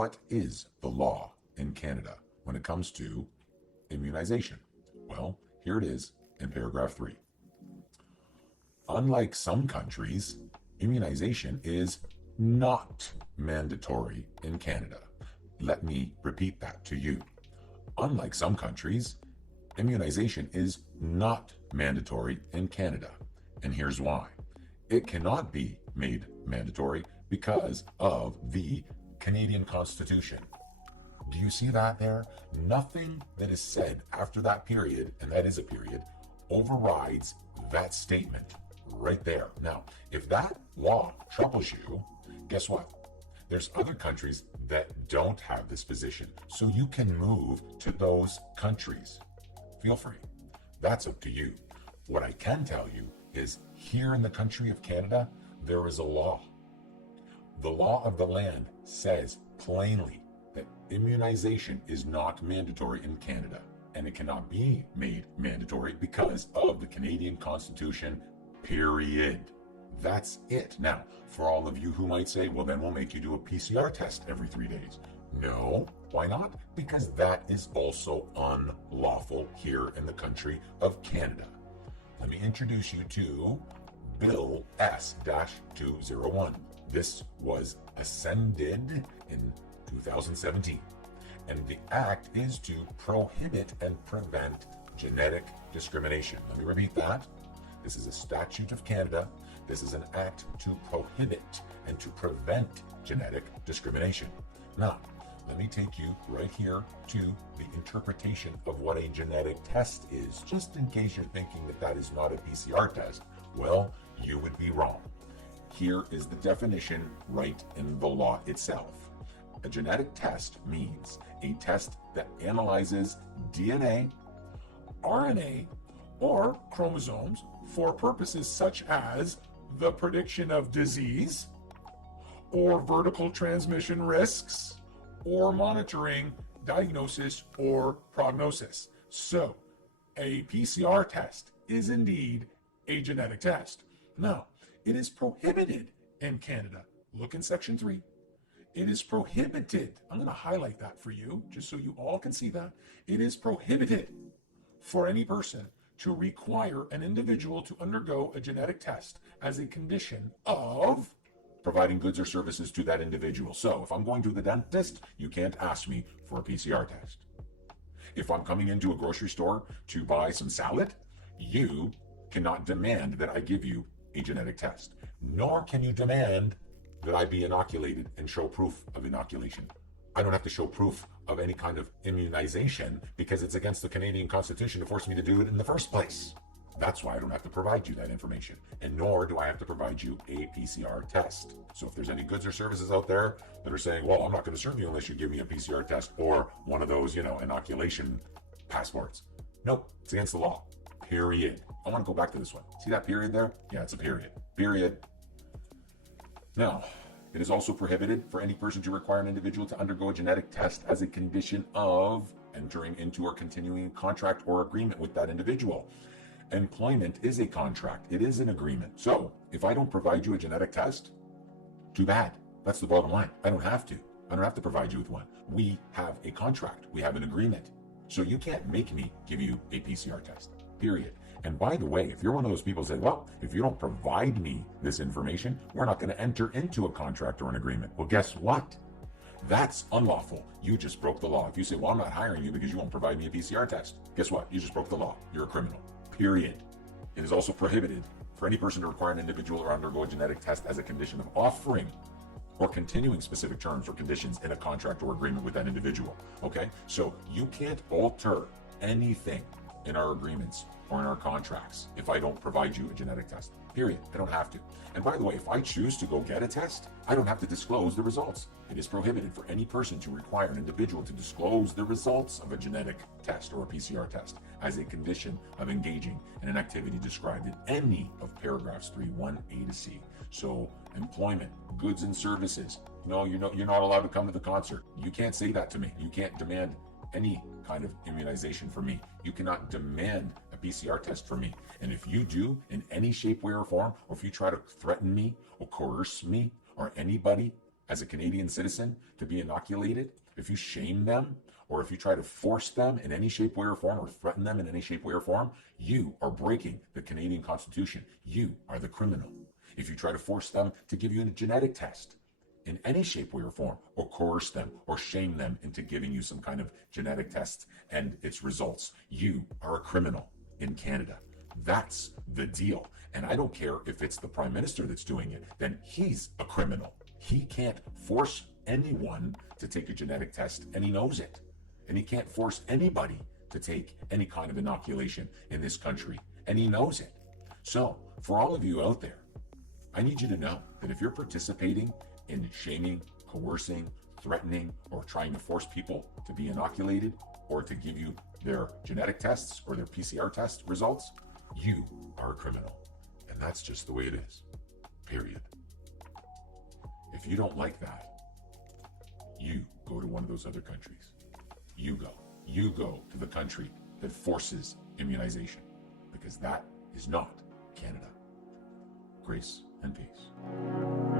what is the law in Canada when it comes to immunization? Well, here it is in paragraph 3. Unlike some countries, immunization is not mandatory in Canada. Let me repeat that to you. Unlike some countries, immunization is not mandatory in Canada. And here's why. It cannot be made mandatory because of the Canadian Constitution. Do you see that there? Nothing that is said after that period, and that is a period, overrides that statement right there. Now, if that law troubles you, guess what? There's other countries that don't have this position, so you can move to those countries. Feel free. That's up to you. What I can tell you is here in the country of Canada, there is a law. The law of the land says plainly that immunization is not mandatory in Canada, and it cannot be made mandatory because of the Canadian Constitution, period. That's it. Now, for all of you who might say, well, then we'll make you do a PCR test every 3 days. No, why not? Because that is also unlawful here in the country of Canada. Let me introduce you to Bill S-201. This was ascended in 2017. And the act is to prohibit and prevent genetic discrimination. Let me repeat that. This is a statute of Canada. This is an act to prohibit and to prevent genetic discrimination. Now, let me take you right here to the interpretation of what a genetic test is, just in case you're thinking that that is not a PCR test. Well, you would be wrong. Here is the definition right in the law itself. A genetic test means a test that analyzes DNA, RNA, or chromosomes for purposes such as the prediction of disease, or vertical transmission risks, or monitoring diagnosis or prognosis. So, a PCR test is indeed a genetic test. Now, it is prohibited in Canada. Look in section 3. It is prohibited. I'm going to highlight that for you, just so you all can see that. It is prohibited for any person to require an individual to undergo a genetic test as a condition of providing goods or services to that individual. So if I'm going to the dentist, you can't ask me for a PCR test. If I'm coming into a grocery store to buy some salad, you cannot demand that I give you a genetic test, nor can you demand that I be inoculated and show proof of inoculation. I don't have to show proof of any kind of immunization because it's against the Canadian Constitution to force me to do it in the first place. That's why I don't have to provide you that information, and nor do I have to provide you a PCR test. So if there's any goods or services out there that are saying, well, I'm not going to serve you unless you give me a PCR test or one of those, inoculation passports. Nope, it's against the law. Period. I want to go back to this one. See that period there? Yeah, it's a period. Period. Now, it is also prohibited for any person to require an individual to undergo a genetic test as a condition of entering into or continuing a contract or agreement with that individual. Employment is a contract. It is an agreement. So, if I don't provide you a genetic test, too bad. That's the bottom line. I don't have to. I don't have to provide you with one. We have a contract. We have an agreement. So you can't make me give you a PCR test. Period. And by the way, if you're one of those people who say, well, if you don't provide me this information, we're not going to enter into a contract or an agreement. Well, guess what? That's unlawful. You just broke the law. If you say, well, I'm not hiring you because you won't provide me a PCR test, guess what? You just broke the law. You're a criminal. Period. It is also prohibited for any person to require an individual or undergo a genetic test as a condition of offering or continuing specific terms or conditions in a contract or agreement with that individual. Okay? So you can't alter anything in our agreements or in our contracts if I don't provide you a genetic test. Period. I don't have to. And by the way, if I choose to go get a test, I don't have to disclose the results. It is prohibited for any person to require an individual to disclose the results of a genetic test or a PCR test as a condition of engaging in an activity described in any of paragraphs 3(1)(a) to C. So employment, goods and services. No, you're not allowed to come to the concert. You can't say that to me. You can't demand any kind of immunization from me. You cannot demand a PCR test from me. And if you do in any shape, way, or form, or if you try to threaten me or coerce me or anybody as a Canadian citizen to be inoculated, if you shame them, or if you try to force them in any shape, way, or form, or threaten them in any shape, way, or form, you are breaking the Canadian Constitution. You are the criminal. If you try to force them to give you a genetic test in any shape, way, or form, or coerce them, or shame them into giving you some kind of genetic test and its results, you are a criminal in Canada. That's the deal. And I don't care if it's the Prime Minister that's doing it, then he's a criminal. He can't force anyone to take a genetic test, and he knows it. And he can't force anybody to take any kind of inoculation in this country, and he knows it. So, for all of you out there, I need you to know that if you're participating in shaming, coercing, threatening, or trying to force people to be inoculated or to give you their genetic tests or their PCR test results, you are a criminal. And that's just the way it is. Period. If you don't like that, you go to one of those other countries. You go to the country that forces immunization, because that is not Canada. Grace and peace.